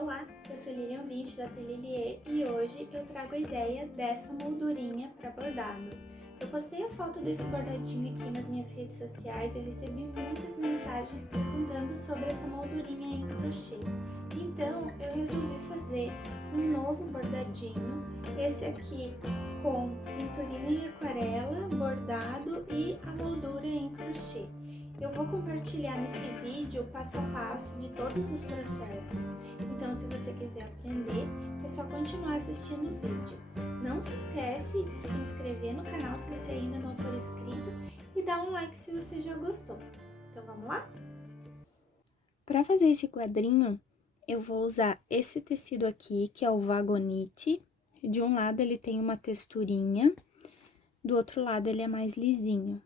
Olá, eu sou Lilian Vinte da Atelier e hoje eu trago a ideia dessa moldurinha para bordado. Eu postei a foto desse bordadinho aqui nas minhas redes sociais e eu recebi muitas mensagens perguntando sobre essa moldurinha em crochê. Então eu resolvi fazer um novo bordadinho, esse aqui com pinturinha em aquarela, bordado e a moldura em crochê. Eu vou compartilhar nesse vídeo o passo a passo de todos os processos, então se você quiser aprender, é só continuar assistindo o vídeo. Não se esquece de se inscrever no canal se você ainda não for inscrito e dar um like se você já gostou. Então vamos lá? Para fazer esse quadrinho, eu vou usar esse tecido aqui, que é o Vagonite. De um lado ele tem uma texturinha, do outro lado ele é mais lisinho.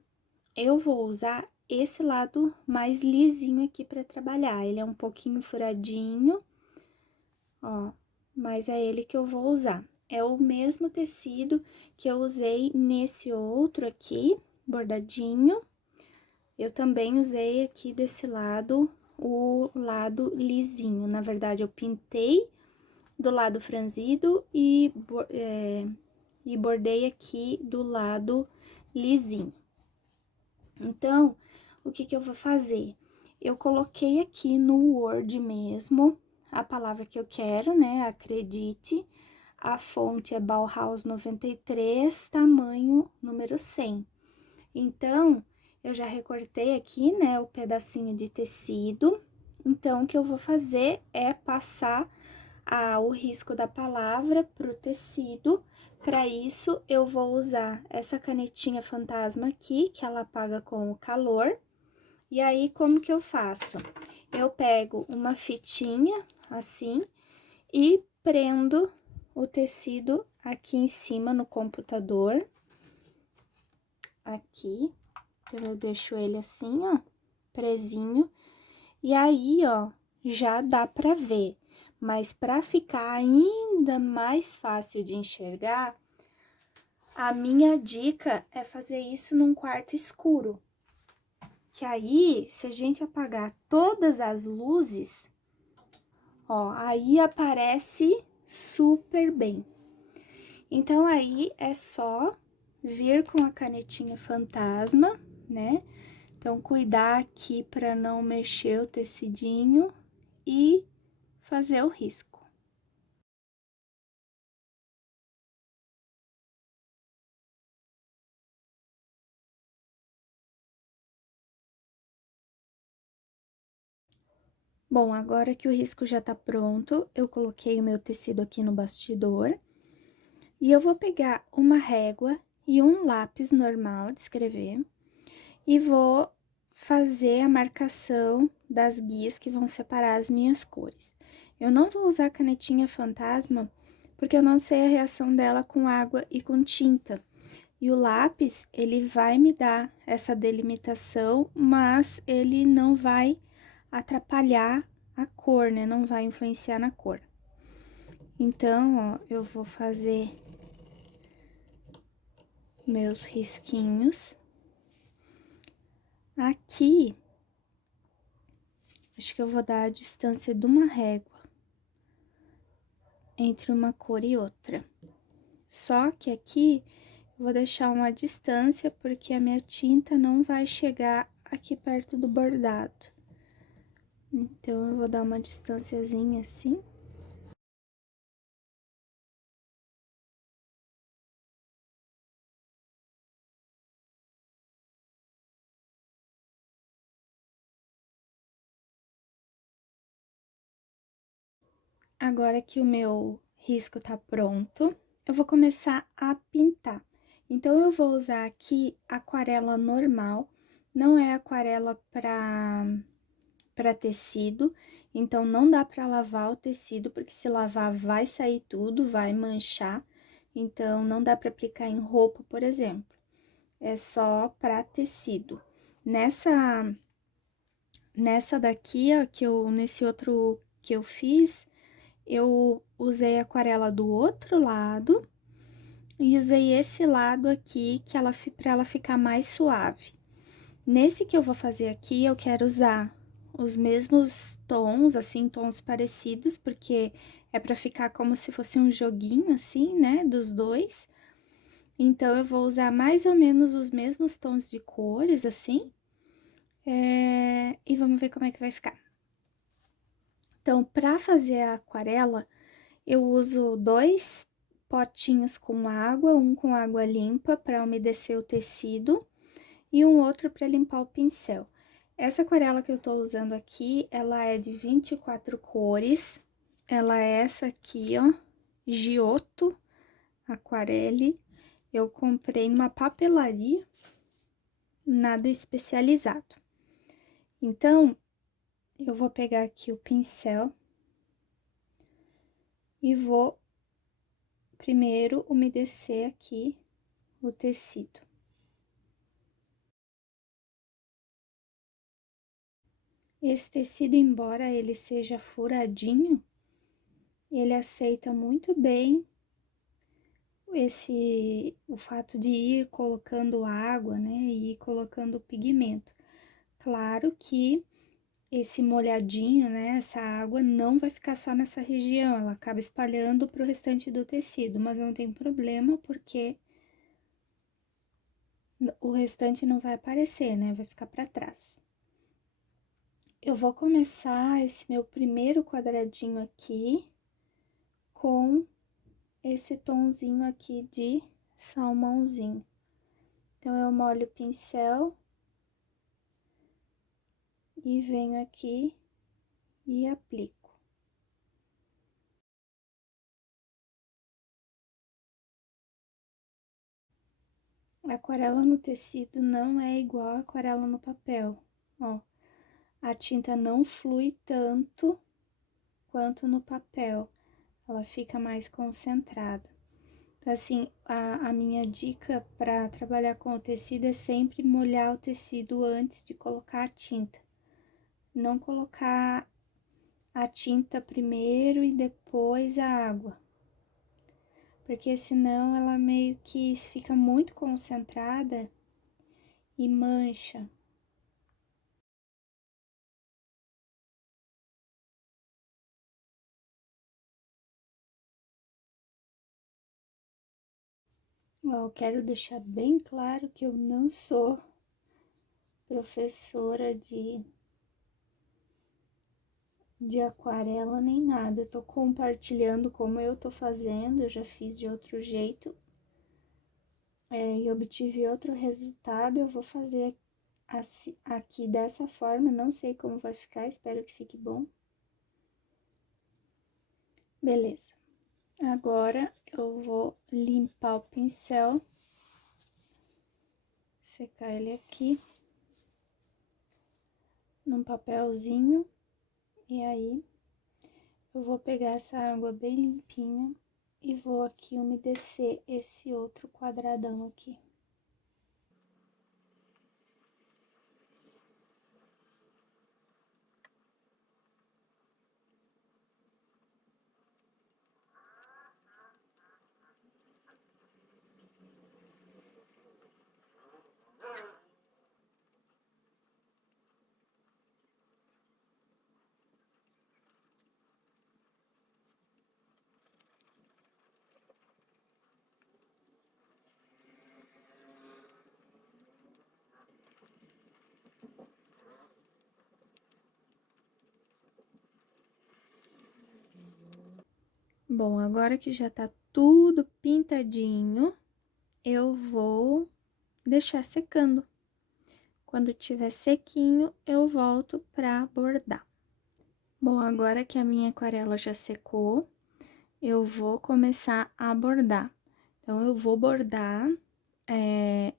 Eu vou usar esse lado mais lisinho aqui para trabalhar, ele é um pouquinho furadinho, ó, mas é ele que eu vou usar. É o mesmo tecido que eu usei nesse outro aqui, bordadinho. Eu também usei aqui desse lado, o lado lisinho. Na verdade, eu pintei do lado franzido e bordei aqui do lado lisinho. Então, o que que eu vou fazer? Eu coloquei aqui no Word mesmo a palavra que eu quero, né? Acredite. A fonte é Bauhaus 93, tamanho número 100. Então, eu já recortei aqui, né, o pedacinho de tecido. Então, o que eu vou fazer é passar o risco da palavra pro tecido. Para isso, eu vou usar essa canetinha fantasma aqui, que ela apaga com o calor. E aí, como que eu faço? Eu pego uma fitinha, assim, e prendo o tecido aqui em cima no computador. Aqui. Então, eu deixo ele assim, ó, presinho. E aí, ó, já dá pra ver. Mas para ficar ainda mais fácil de enxergar, a minha dica é fazer isso num quarto escuro. Que aí, se a gente apagar todas as luzes, ó, aí aparece super bem. Então, aí é só vir com a canetinha fantasma, né? Então, cuidar aqui para não mexer o tecidinho e fazer o risco. Bom, agora que o risco já tá pronto, eu coloquei o meu tecido aqui no bastidor. E eu vou pegar uma régua e um lápis normal de escrever e vou fazer a marcação das guias que vão separar as minhas cores. Eu não vou usar a canetinha fantasma porque eu não sei a reação dela com água e com tinta. E o lápis, ele vai me dar essa delimitação, mas ele não vai atrapalhar a cor, né? Não vai influenciar na cor. Então, ó, eu vou fazer meus risquinhos. Aqui, acho que eu vou dar a distância de uma régua entre uma cor e outra. Só que aqui, eu vou deixar uma distância, porque a minha tinta não vai chegar aqui perto do bordado. Então, eu vou dar uma distânciazinha assim. Agora que o meu risco tá pronto, eu vou começar a pintar. Então, eu vou usar aqui aquarela normal, não é aquarela para tecido, então não dá para lavar o tecido, porque se lavar vai sair tudo, vai manchar, então não dá para aplicar em roupa, por exemplo. É só para tecido. Nessa daqui, ó, nesse outro que eu fiz, eu usei aquarela do outro lado e usei esse lado aqui para ela ficar mais suave. Nesse que eu vou fazer aqui, eu quero usar os mesmos tons, assim, tons parecidos, porque é pra ficar como se fosse um joguinho, assim, né, dos dois. Então, eu vou usar mais ou menos os mesmos tons de cores, assim, e vamos ver como é que vai ficar. Então, pra fazer a aquarela, eu uso 2 potinhos com água, um com água limpa para umedecer o tecido e um outro para limpar o pincel. Essa aquarela que eu tô usando aqui, ela é de 24 cores. Ela é essa aqui, ó, Giotto Aquarelle. Eu comprei numa papelaria, nada especializado. Então, eu vou pegar aqui o pincel e vou primeiro umedecer aqui o tecido. Esse tecido, embora ele seja furadinho, ele aceita muito bem o fato de ir colocando água, né, e ir colocando pigmento. Claro que esse molhadinho, né, essa água não vai ficar só nessa região, ela acaba espalhando para o restante do tecido, mas não tem problema porque o restante não vai aparecer, né, vai ficar para trás. Eu vou começar esse meu primeiro quadradinho aqui com esse tonzinho aqui de salmãozinho. Então, eu molho o pincel e venho aqui e aplico. A aquarela no tecido não é igual a aquarela no papel, ó. A tinta não flui tanto quanto no papel, ela fica mais concentrada. Então, assim, a minha dica para trabalhar com o tecido é sempre molhar o tecido antes de colocar a tinta. Não colocar a tinta primeiro e depois a água. Porque senão ela meio que fica muito concentrada e mancha. Ó, eu quero deixar bem claro que eu não sou professora de aquarela nem nada. Eu tô compartilhando como eu tô fazendo, eu já fiz de outro jeito e obtive outro resultado. Eu vou fazer assim, aqui dessa forma, não sei como vai ficar, espero que fique bom. Beleza. Agora eu vou limpar o pincel, secar ele aqui num papelzinho e aí eu vou pegar essa água bem limpinha e vou aqui umedecer esse outro quadradão aqui. Bom, agora que já tá tudo pintadinho, eu vou deixar secando. Quando tiver sequinho, eu volto pra bordar. Bom, agora que a minha aquarela já secou, eu vou começar a bordar. Então, eu vou bordar,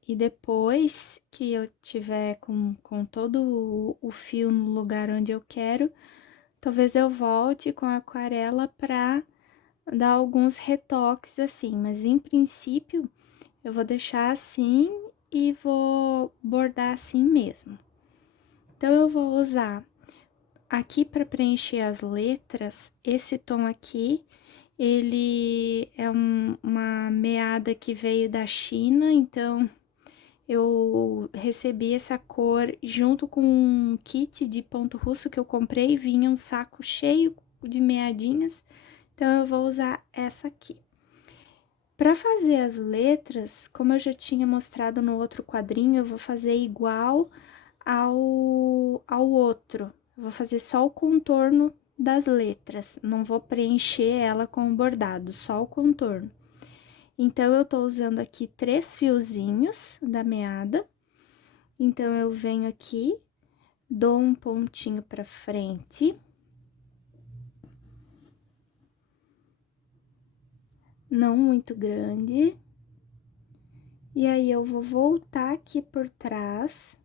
e depois que eu tiver com todo o fio no lugar onde eu quero, talvez eu volte com a aquarela pra dar alguns retoques assim, mas em princípio eu vou deixar assim e vou bordar assim mesmo. Então, eu vou usar aqui para preencher as letras, esse tom aqui, ele é uma meada que veio da China, então Eu recebi essa cor junto com um kit de ponto russo que eu comprei, vinha um saco cheio de meadinhas, então eu vou usar essa aqui. Para fazer as letras, como eu já tinha mostrado no outro quadrinho, eu vou fazer igual ao outro. Eu vou fazer só o contorno das letras, não vou preencher ela com o bordado, só o contorno. Então, eu tô usando aqui 3 fiozinhos da meada. Então, eu venho aqui, dou um pontinho pra frente. Não muito grande. E aí, eu vou voltar aqui por trás,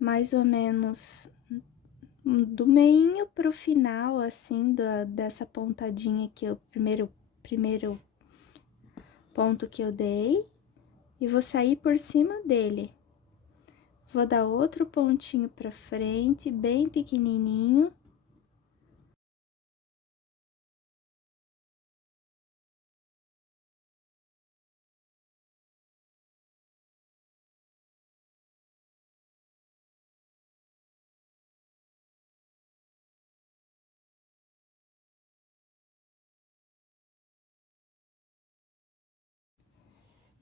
mais ou menos do meinho pro final, assim, dessa pontadinha aqui, o primeiro ponto que eu dei. E vou sair por cima dele. Vou dar outro pontinho pra frente, bem pequenininho.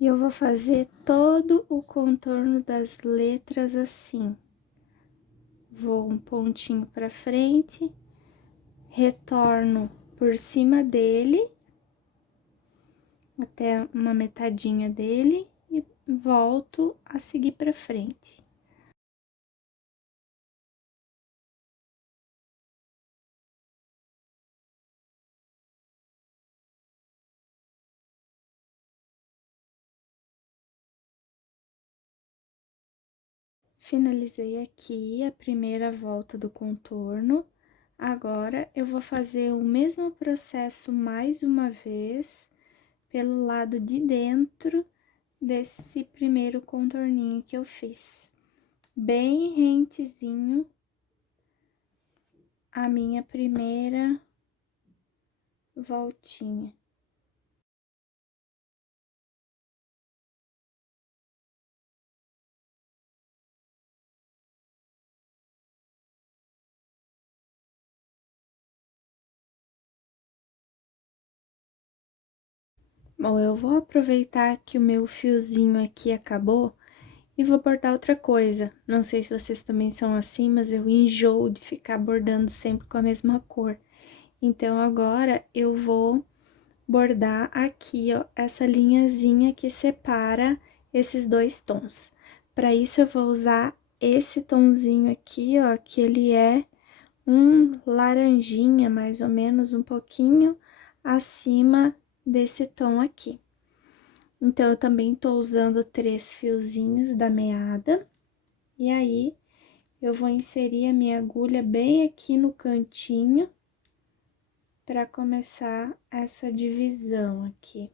E eu vou fazer todo o contorno das letras assim. Vou um pontinho pra frente, retorno por cima dele, até uma metadinha dele, e volto a seguir pra frente. Finalizei aqui a primeira volta do contorno. Agora, eu vou fazer o mesmo processo mais uma vez pelo lado de dentro desse primeiro contorninho que eu fiz. Bem rentezinho a minha primeira voltinha. Bom, eu vou aproveitar que o meu fiozinho aqui acabou e vou bordar outra coisa. Não sei se vocês também são assim, mas eu enjoo de ficar bordando sempre com a mesma cor. Então, agora eu vou bordar aqui, ó, essa linhazinha que separa esses dois tons. Para isso, eu vou usar esse tonzinho aqui, ó, que ele é um laranjinha, mais ou menos, um pouquinho acima desse tom aqui. Então, eu também tô usando 3 fiozinhos da meada, e aí, eu vou inserir a minha agulha bem aqui no cantinho, para começar essa divisão aqui.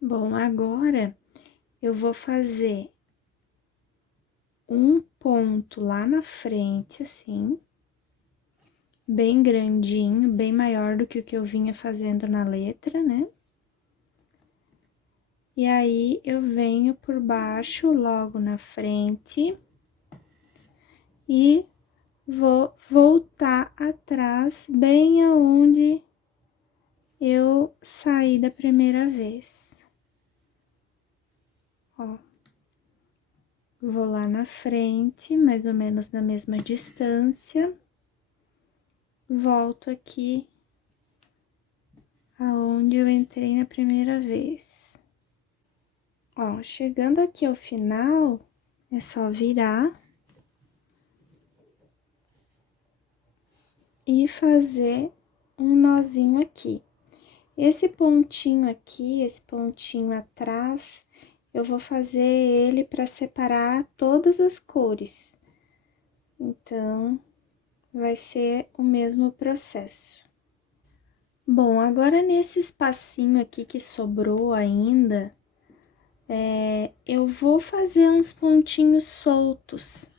Bom, agora eu vou fazer um ponto lá na frente, assim, bem grandinho, bem maior do que o que eu vinha fazendo na letra, né? E aí, eu venho por baixo, logo na frente, e vou voltar atrás, bem aonde eu saí da primeira vez. Ó. Vou lá na frente, mais ou menos na mesma distância. Volto aqui aonde eu entrei na primeira vez. Ó, chegando aqui ao final, é só virar e fazer um nozinho aqui. Esse pontinho aqui, esse pontinho atrás, eu vou fazer ele para separar todas as cores. Então, vai ser o mesmo processo. Bom, agora nesse espacinho aqui que sobrou ainda, eu vou fazer uns pontinhos soltos.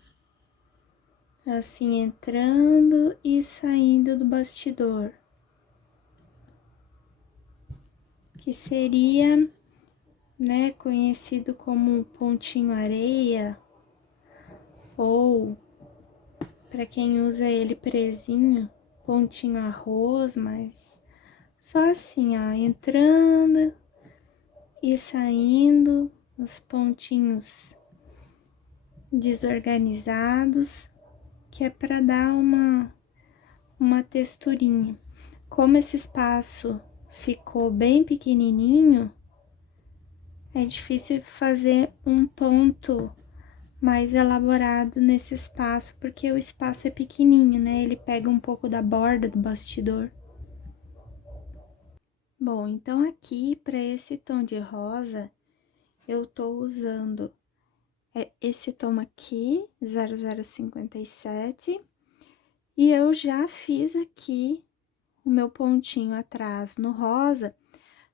assim, entrando e saindo do bastidor, que seria, né, conhecido como pontinho areia, ou para quem usa ele presinho, pontinho arroz, mas só assim, ó, entrando e saindo, os pontinhos desorganizados, que é para dar uma texturinha. Como esse espaço ficou bem pequenininho, é difícil fazer um ponto mais elaborado nesse espaço, porque o espaço é pequenininho, né? Ele pega um pouco da borda do bastidor. Bom, então aqui para esse tom de rosa, eu tô usando esse tom aqui, 0057, e eu já fiz aqui o meu pontinho atrás no rosa,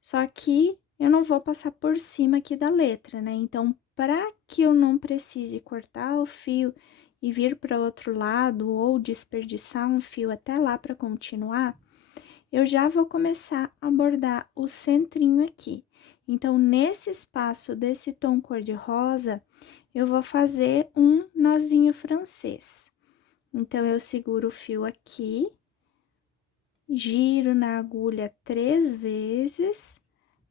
só que eu não vou passar por cima aqui da letra, né? Então, para que eu não precise cortar o fio e vir para outro lado ou desperdiçar um fio até lá para continuar, eu já vou começar a bordar o centrinho aqui. Então, nesse espaço desse tom cor-de-rosa, eu vou fazer um nozinho francês. Então, eu seguro o fio aqui, giro na agulha 3 vezes,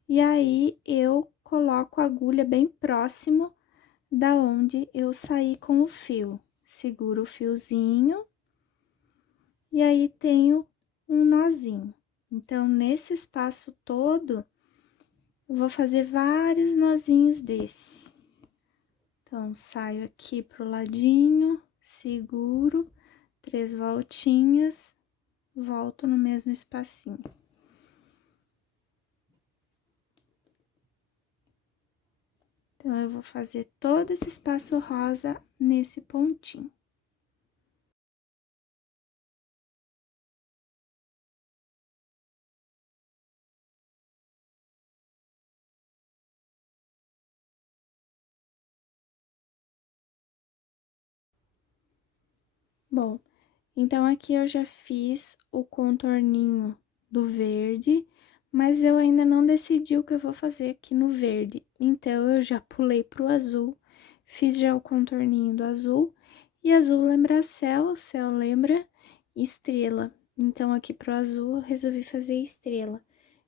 e aí eu coloco a agulha bem próximo da onde eu saí com o fio. Seguro o fiozinho, e aí tenho um nozinho. Então, nesse espaço todo, eu vou fazer vários nozinhos desse. Então, saio aqui pro ladinho, seguro, 3 voltinhas, volto no mesmo espacinho. Então, eu vou fazer todo esse espaço rosa nesse pontinho. Bom, então aqui eu já fiz o contorninho do verde, mas eu ainda não decidi o que eu vou fazer aqui no verde. Então, eu já pulei pro azul, fiz já o contorninho do azul, e azul lembra céu, céu lembra estrela. Então, aqui pro azul, eu resolvi fazer estrela.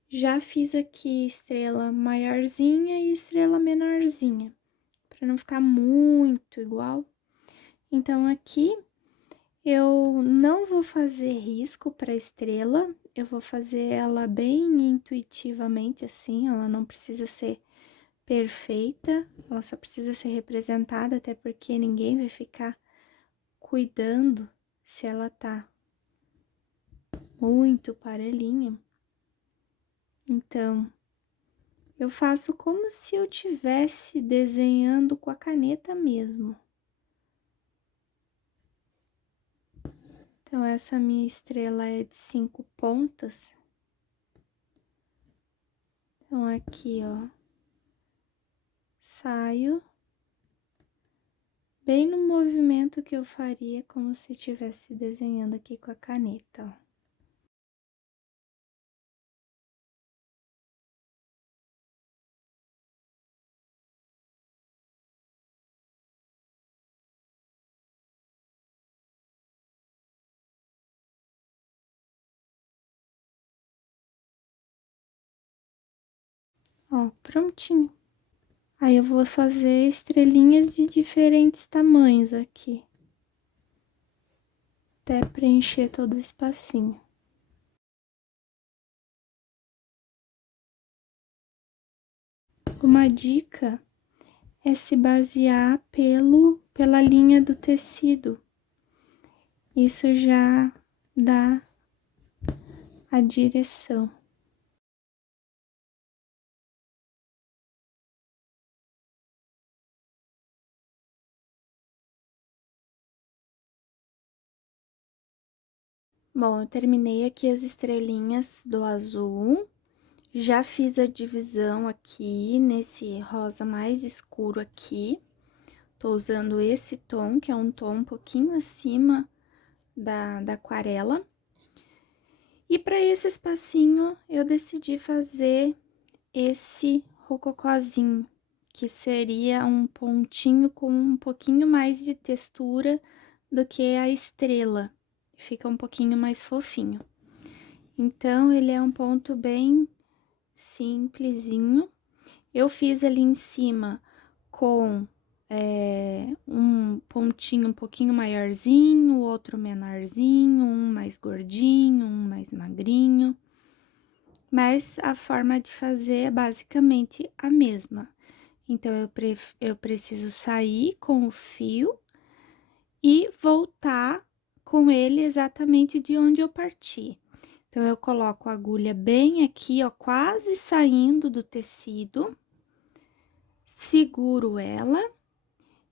Já fiz aqui estrela maiorzinha e estrela menorzinha, para não ficar muito igual. Então, aqui eu não vou fazer risco para estrela, eu vou fazer ela bem intuitivamente, assim, ela não precisa ser perfeita, ela só precisa ser representada, até porque ninguém vai ficar cuidando se ela tá muito parelhinha. Então, eu faço como se eu tivesse desenhando com a caneta mesmo. Então, essa minha estrela é de 5 pontas. Então, aqui, ó, saio bem no movimento que eu faria como se estivesse desenhando aqui com a caneta, ó. Ó, prontinho. Aí eu vou fazer estrelinhas de diferentes tamanhos aqui, até preencher todo o espacinho. Uma dica é se basear pela linha do tecido. Isso já dá a direção. Bom, eu terminei aqui as estrelinhas do azul, já fiz a divisão aqui nesse rosa mais escuro aqui. Tô usando esse tom, que é um tom um pouquinho acima da aquarela. E para esse espacinho, eu decidi fazer esse rococózinho, que seria um pontinho com um pouquinho mais de textura do que a estrela. Fica um pouquinho mais fofinho. Então, ele é um ponto bem simplesinho. Eu fiz ali em cima com um pontinho um pouquinho maiorzinho, outro menorzinho, um mais gordinho, um mais magrinho. Mas a forma de fazer é basicamente a mesma. Então, eu preciso sair com o fio e voltar com ele exatamente de onde eu parti. Então, eu coloco a agulha bem aqui, ó, quase saindo do tecido, seguro ela,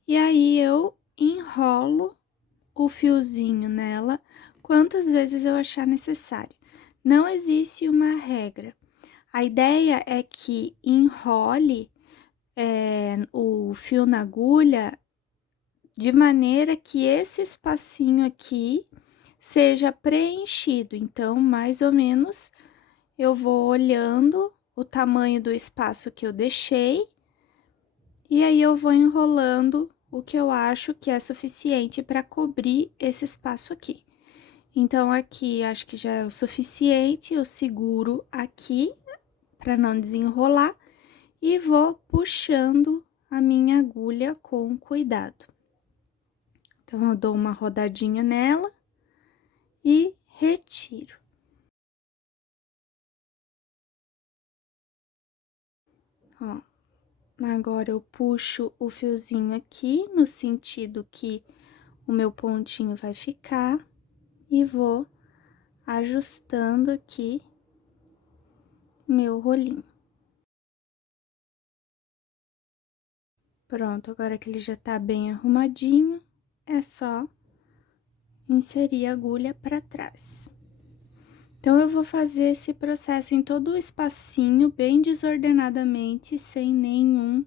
e aí eu enrolo o fiozinho nela quantas vezes eu achar necessário. Não existe uma regra. A ideia é que enrole o fio na agulha de maneira que esse espacinho aqui seja preenchido. Então, mais ou menos, eu vou olhando o tamanho do espaço que eu deixei e aí eu vou enrolando o que eu acho que é suficiente para cobrir esse espaço aqui. Então, aqui acho que já é o suficiente, eu seguro aqui para não desenrolar e vou puxando a minha agulha com cuidado. Então, eu dou uma rodadinha nela e retiro. Ó, agora eu puxo o fiozinho aqui no sentido que o meu pontinho vai ficar e vou ajustando aqui meu rolinho. Pronto, agora que ele já tá bem arrumadinho, é só inserir a agulha para trás. Então, eu vou fazer esse processo em todo o espacinho, bem desordenadamente, sem nenhuma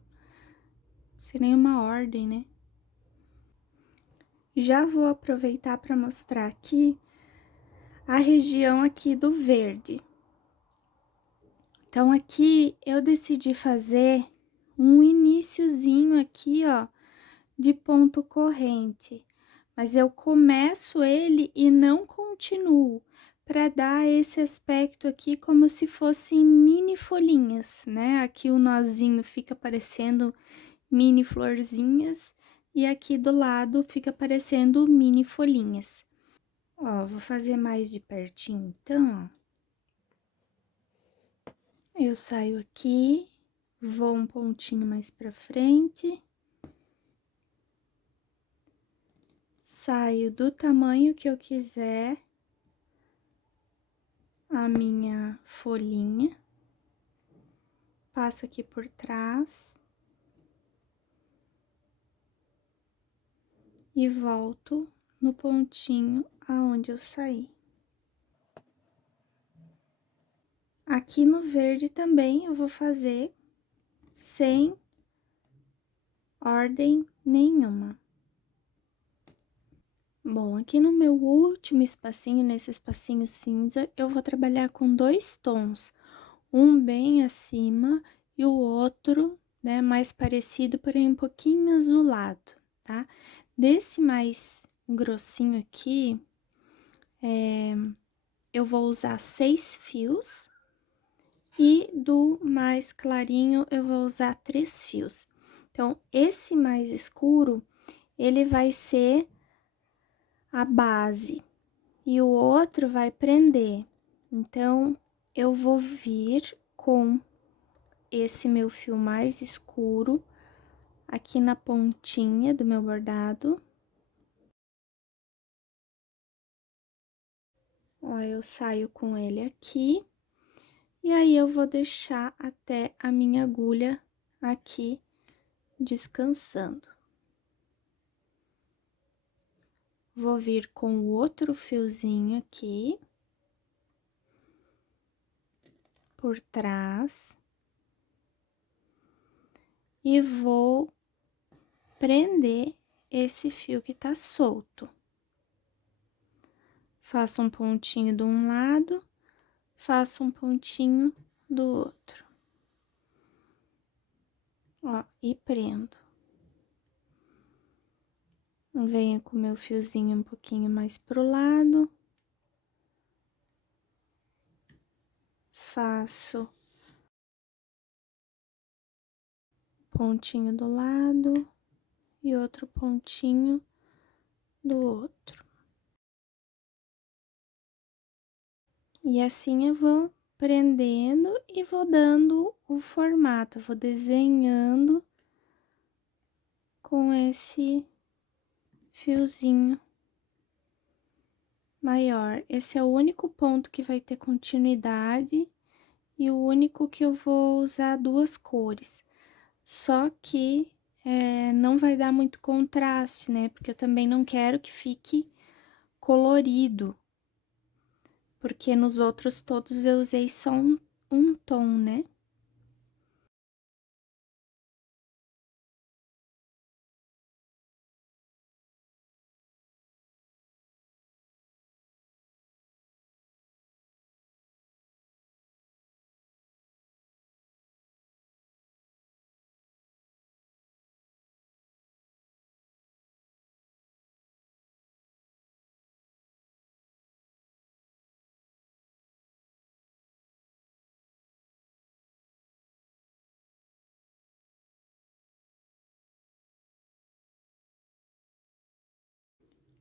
ordem, né? Já vou aproveitar para mostrar aqui a região aqui do verde. Então, aqui eu decidi fazer um iniciozinho aqui, ó, de ponto corrente. Mas eu começo ele e não continuo, para dar esse aspecto aqui como se fossem mini folhinhas, né? Aqui o nozinho fica parecendo mini florzinhas e aqui do lado fica parecendo mini folhinhas. Ó, vou fazer mais de pertinho, então, ó. Eu saio aqui, vou um pontinho mais pra frente. Saio do tamanho que eu quiser a minha folhinha. Passo aqui por trás. E volto no pontinho aonde eu saí. Aqui no verde também eu vou fazer sem ordem nenhuma. Bom, aqui no meu último espacinho, nesse espacinho cinza, eu vou trabalhar com dois tons. Um bem acima e o outro, né, mais parecido, porém um pouquinho azulado, tá? Desse mais grossinho aqui, eu vou usar 6 fios. E do mais clarinho, eu vou usar 3 fios. Então, esse mais escuro, ele vai ser a base. E o outro vai prender. Então, eu vou vir com esse meu fio mais escuro aqui na pontinha do meu bordado. Ó, eu saio com ele aqui. E aí, eu vou deixar até a minha agulha aqui descansando. Vou vir com o outro fiozinho aqui. Por trás. E vou prender esse fio que tá solto. Faço um pontinho de um lado, faço um pontinho do outro. Ó, e prendo. Venho com o meu fiozinho um pouquinho mais pro lado. Faço pontinho do lado e outro pontinho do outro. E assim eu vou prendendo e vou dando o formato, vou desenhando com esse fiozinho maior. Esse é o único ponto que vai ter continuidade e o único que eu vou usar duas cores. Só que não vai dar muito contraste, né? Porque eu também não quero que fique colorido. Porque nos outros todos eu usei só um tom, né?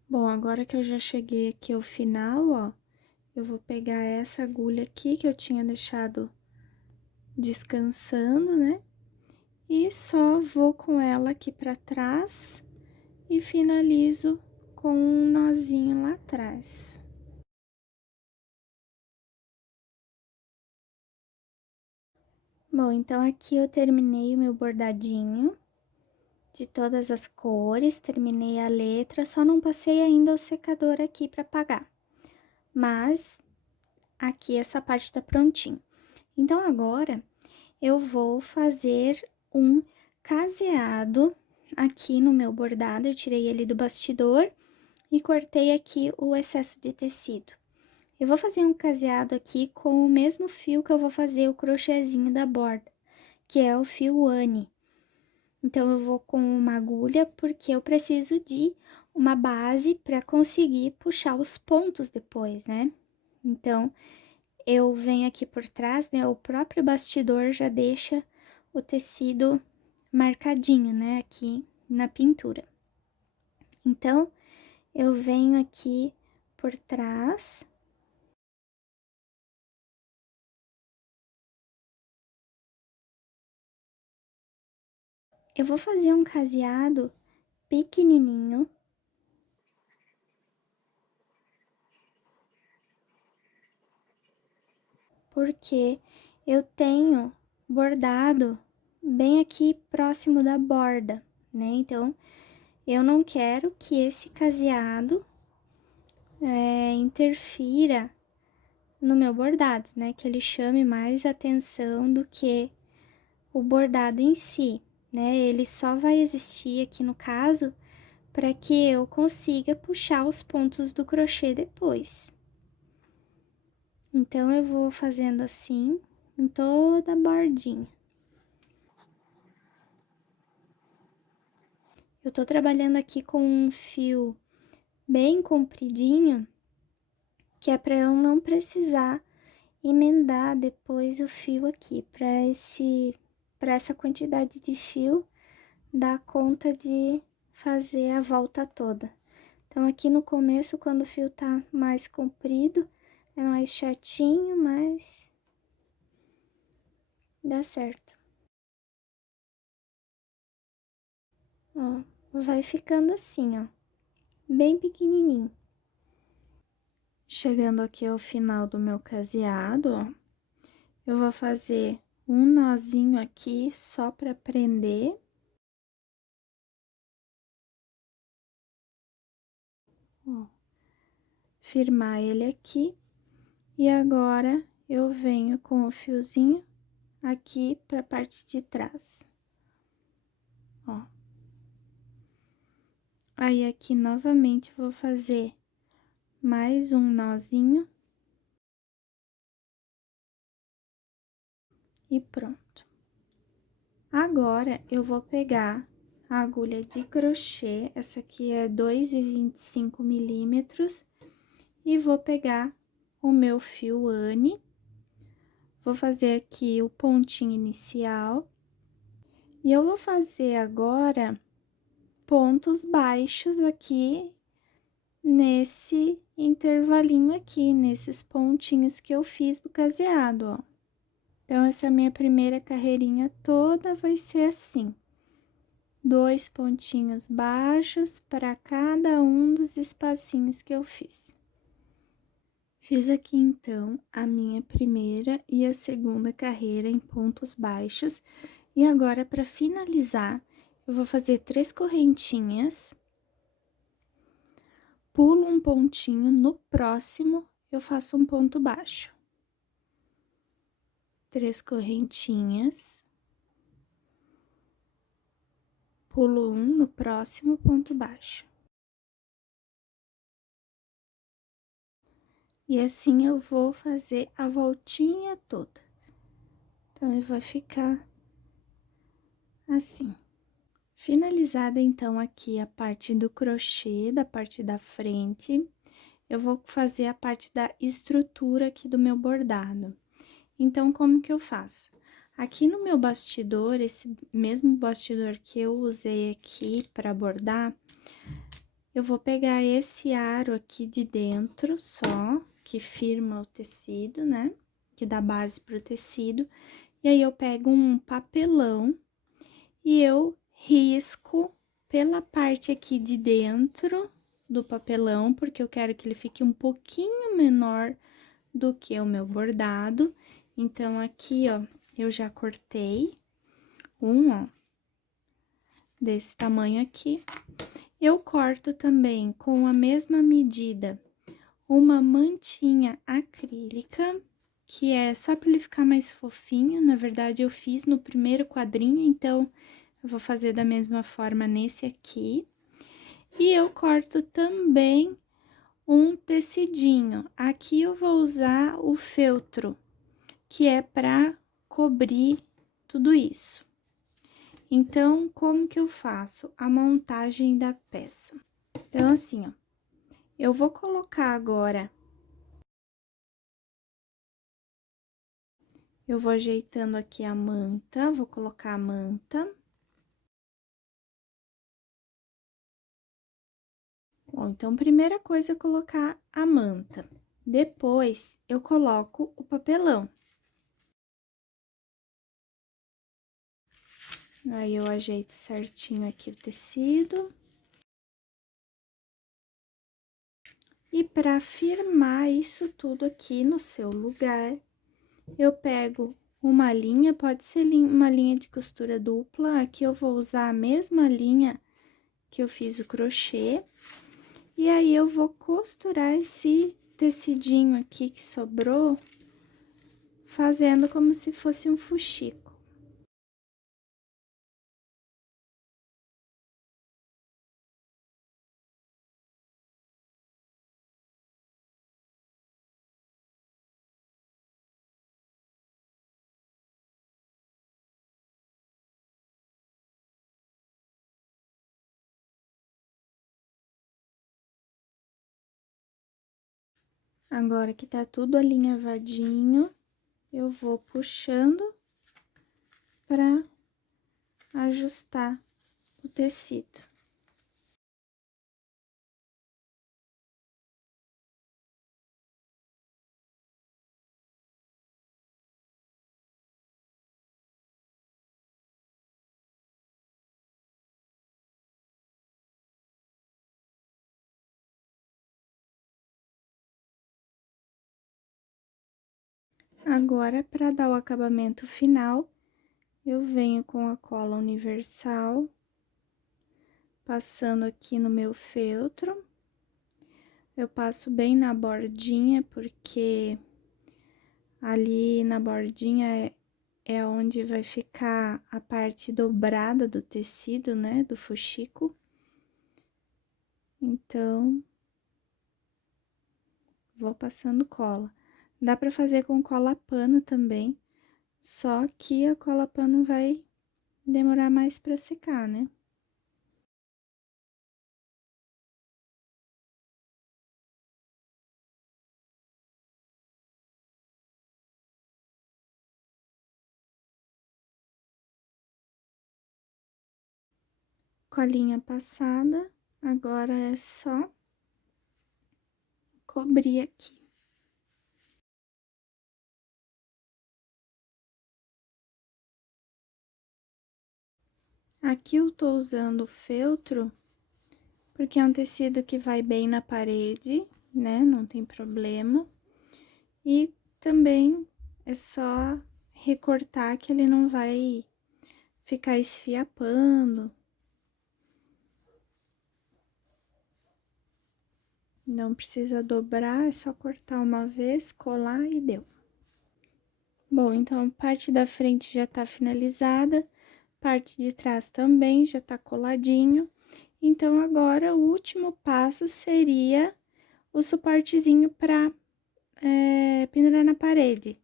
Bom, agora que eu já cheguei aqui ao final, ó, eu vou pegar essa agulha aqui que eu tinha deixado descansando, né? E só vou com ela aqui pra trás e finalizo com um nozinho lá atrás. Bom, então aqui eu terminei o meu bordadinho de todas as cores, terminei a letra, só não passei ainda o secador aqui pra apagar. Mas aqui essa parte tá prontinha. Então agora eu vou fazer um caseado aqui no meu bordado, eu tirei ele do bastidor e cortei aqui o excesso de tecido. Eu vou fazer um caseado aqui com o mesmo fio que eu vou fazer o crochêzinho da borda, que é o fio Anne. Então, eu vou com uma agulha, porque eu preciso de uma base para conseguir puxar os pontos depois, né? Então, eu venho aqui por trás, né? O próprio bastidor já deixa o tecido marcadinho, né? Aqui na pintura. Então, eu venho aqui por trás. Eu vou fazer um caseado pequenininho. Porque eu tenho bordado bem aqui próximo da borda, né? Então, eu não quero que esse caseado interfira no meu bordado, né? Que ele chame mais atenção do que o bordado em si, né? Ele só vai existir aqui no caso para que eu consiga puxar os pontos do crochê depois. Então, eu vou fazendo assim em toda a bordinha. Eu tô trabalhando aqui com um fio bem compridinho, que é para eu não precisar emendar depois o fio aqui, para essa quantidade de fio dar conta de fazer a volta toda. Então, aqui no começo, quando o fio tá mais comprido, é mais chatinho, mas dá certo. Ó, vai ficando assim, ó, bem pequenininho. Chegando aqui ao final do meu caseado, ó, eu vou fazer um nozinho aqui só para prender. Ó, firmar ele aqui. E agora, eu venho com o fiozinho aqui pra parte de trás. Ó. Aí, aqui, novamente, vou fazer mais um nozinho. E pronto. Agora, eu vou pegar a agulha de crochê, essa aqui é 2,25 milímetros, e vou pegar o meu fio Anne, vou fazer aqui o pontinho inicial, e eu vou fazer agora pontos baixos aqui nesse intervalinho aqui, nesses pontinhos que eu fiz do caseado, ó. Então, essa minha primeira carreirinha toda vai ser assim. 2 pontinhos baixos para cada um dos espacinhos que eu fiz. Fiz aqui, então, a minha primeira e a segunda carreira em pontos baixos. E agora, para finalizar, eu vou fazer 3 correntinhas. Pulo um pontinho, no próximo, eu faço um ponto baixo. 3 correntinhas. Pulo um no próximo ponto baixo. E assim eu vou fazer a voltinha toda. Então, vai ficar assim. Finalizada, então, aqui a parte do crochê, da parte da frente, eu vou fazer a parte da estrutura aqui do meu bordado. Então, como que eu faço? Aqui no meu bastidor, esse mesmo bastidor que eu usei aqui para bordar, eu vou pegar esse aro aqui de dentro só, que firma o tecido, né? Que dá base pro tecido. E aí, eu pego um papelão e eu risco pela parte aqui de dentro do papelão, porque eu quero que ele fique um pouquinho menor do que o meu bordado. Então, aqui, ó, eu já cortei um, ó, desse tamanho aqui. Eu corto também com a mesma medida uma mantinha acrílica, que é só para ele ficar mais fofinho. Na verdade, eu fiz no primeiro quadrinho, então, eu vou fazer da mesma forma nesse aqui. E eu corto também um tecidinho. Aqui eu vou usar o feltro, que é para cobrir tudo isso. Então, como que eu faço a montagem da peça? Então, assim, ó, eu vou colocar agora, eu vou ajeitando aqui a manta, vou colocar a manta. Bom, então, primeira coisa é colocar a manta. Depois, eu coloco o papelão. Aí, eu ajeito certinho aqui o tecido. E para firmar isso tudo aqui no seu lugar, eu pego uma linha, pode ser uma linha de costura dupla. Aqui eu vou usar a mesma linha que eu fiz o crochê. E aí, eu vou costurar esse tecidinho aqui que sobrou, fazendo como se fosse um fuxico. Agora que tá tudo alinhavadinho, eu vou puxando pra ajustar o tecido. Agora, para dar o acabamento final, eu venho com a cola universal, passando aqui no meu feltro. Eu passo bem na bordinha, porque ali na bordinha é onde vai ficar a parte dobrada do tecido, né, do fuxico. Então, vou passando cola. Dá pra fazer com cola pano também, só que a cola pano vai demorar mais pra secar, né? Colinha passada, agora é só cobrir aqui. Aqui eu tô usando feltro, porque é um tecido que vai bem na parede, né? Não tem problema. E também é só recortar que ele não vai ficar esfiapando. Não precisa dobrar, é só cortar uma vez, colar e deu. Bom, então parte da frente já tá finalizada, parte de trás também já tá coladinho. Então, agora o último passo seria o suportezinho para pendurar na parede.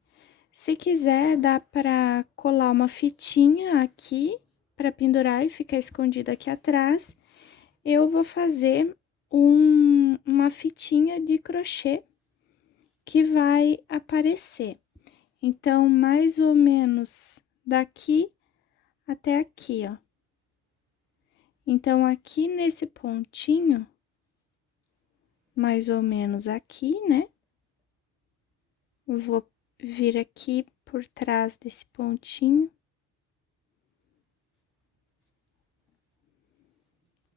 Se quiser, dá para colar uma fitinha aqui para pendurar e ficar escondida aqui atrás. Eu vou fazer uma fitinha de crochê que vai aparecer. Então, mais ou menos daqui até aqui, ó. Então, aqui nesse pontinho, mais ou menos aqui, né? Eu vou vir aqui por trás desse pontinho.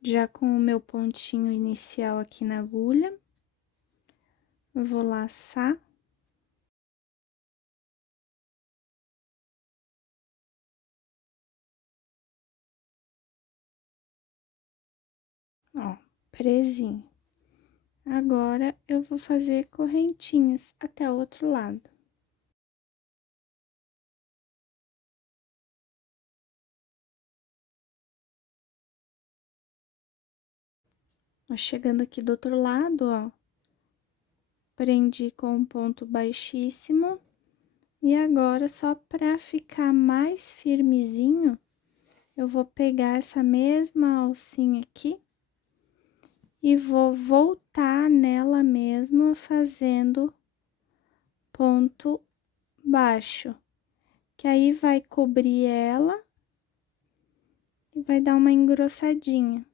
Já com o meu pontinho inicial aqui na agulha. Eu vou laçar. Ó, presinho. Agora, eu vou fazer correntinhas até o outro lado. Ó, chegando aqui do outro lado, ó, prendi com um ponto baixíssimo. E agora, só pra ficar mais firmezinho, eu vou pegar essa mesma alcinha aqui e vou voltar nela mesma fazendo ponto baixo, que aí vai cobrir ela e vai dar uma engrossadinha.